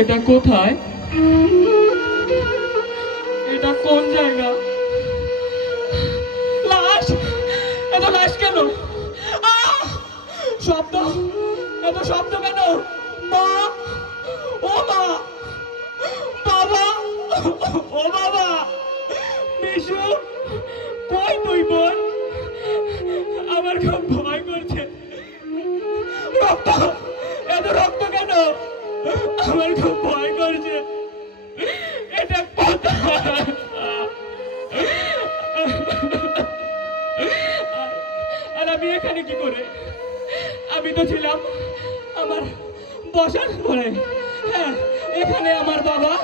এটা কোথায়? এটা কোন জায়গা? লাশ! এত লাশ কেন? শব্দ! এত শব্দ কেন? মা! ও মা! বাবা! ও বাবা! বিশু কই তুই বোন আমার খুব ভয় করছে। রক্ত! এত রক্ত কেন? আমার খুব ভয় করছে। এটা কোথায়? আর- আমি এখানে কি করে? আমি তো ছিলাম আমার বসার ঘরে। হ্যাঁ এখানে আমার বাবা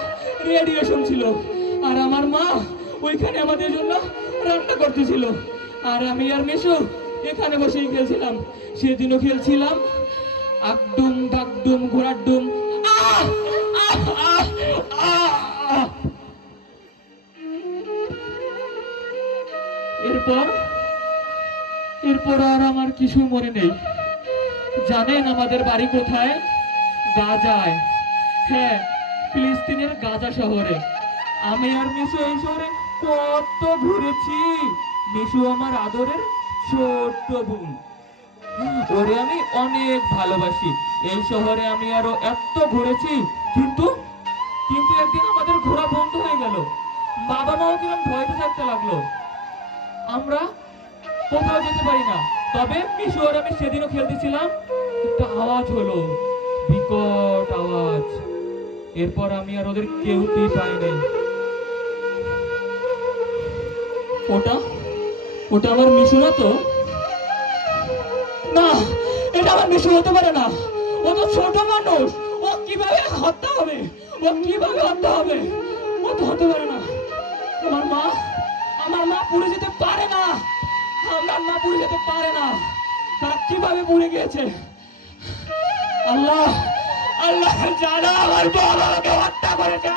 রেডিও শুনছিল। আর আমার মা ওইখানে আমাদের জন্য রান্না করতেছিল। আর আমি আর মেশো এখানে বসেই খেলছিলাম। সেদিনও খেলছিলাম। আকডুম বাগডুম ঘোড়ার ডুম এরপর এরপর আর আমার কিছু মনে নেই। জানেন আমাদের বাড়ি কোথায়? গাজায়। হ্যাঁ ফিলিস্তিনের গাজা শহরে। আমি আর মিশু এই শহরে কত ঘুরেছি। মিশু আমার আদরের ছোট্ট বোন। ওরে আমি অনেক ভালোবাসি। এই শহরে আমি আরও এত ঘুরেছি, কিন্তু কিন্তু একদিন আমাদের ঘোরা বন্ধ হয়ে গেল। বাবা মাও কিরম ভয়তে থাকতে লাগল। আমরা কোথাও যেতে পারি না। তবে মিশু আর আমি সেদিনও খেলতেছিলাম, একটা আওয়াজ হলো, বিকট আওয়াজ। এরপর আমি আর ওদের কেউকেই পাই নাই ওটা ওটা আমার মিশু না তো? না, এটা আমার মিশু হতে পারে না। ও তো ছোট মানুষ, ও কীভাবে হত্যা হবে? ও কীভাবে হত্যা হবে? ও তো হতে পারে না। আমার মা আমার মা পুড়ে যেতে পারে না। আমার মা পুড়ে যেতে পারে না। তারা কীভাবে পুড়ে গিয়েছে? আল্লাহ আল্লাহ জানা আমার বাবাকে হত্যা করেছে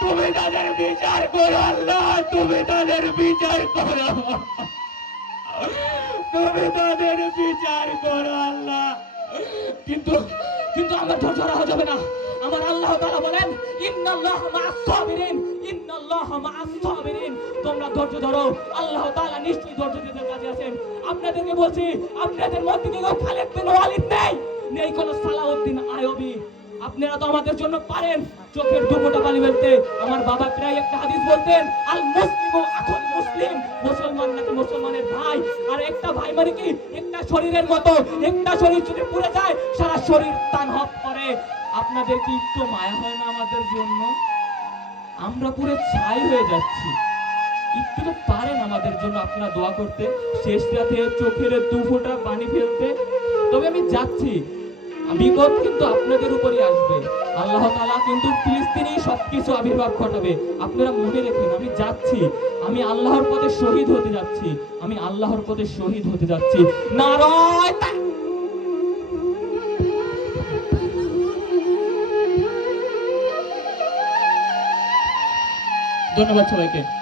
তুমি তাদের বিচার করো আল্লাহ, তুমি তাদের বিচার করো। তুমি তাদের বিচার করো আল্লাহ। কিন্তু কিন্তু আমার ধৈর্য রাখা যাবে না। আমার আল্লাহ তাআলা বলেন, ইন্নাল্লাহ মা'আস সাবিরিন ইন্নাল্লাহ মা'আস সাবিরিন তোমরা ধৈর্য ধরো। আল্লাহ তাআলা নিশ্চয়ই ধৈর্য দিতে কাজে আছেন। আপনাদেরকে বলছি, আপনাদের মধ্যে কেউ খালেদ বিন ওয়ালিদ নেই? নেই কোনো সালাউদ্দিন আয়বি আপনারা তো আমাদের জন্য পারেন চোখের দুপোটা পানি ফেলতে আমার বাবা প্রায় একটা হাদিস বলতেন, আল মুসলিম আখুল মুসলিম। মুসলমান নাকি মুসলমানের ভাই? আর একটা ভাই মানে কি? একটা শরীরের মতো। একটা শরীর যদি পুড়ে যায়, সারা শরীর তান হপ করে। আপনাদের কি একটু মায়া হয় না আমাদের জন্য? আমরা পুরো ছাই হয়ে যাচ্ছি। একটু পারেন আমাদের জন্য আপনারা দোয়া করতে। শেষ রাতে চোখের দু ফোঁটা পানি ফেলতে। তবে আমি যাচ্ছি। বিপদ কিন্তু আপনাদের উপরই আসবে। আল্লাহ তাআলা কিন্তু ফিলিস্তিনি সবকিছু আবির্ভাব ঘটাবে। আপনারা মনে রেখেন, আমি যাচ্ছি। আমি আল্লাহর পথে শহীদ হতে যাচ্ছি। আমি আল্লাহর পথে শহীদ হতে যাচ্ছি। নারায় ধন্যবাদ সবাইকে।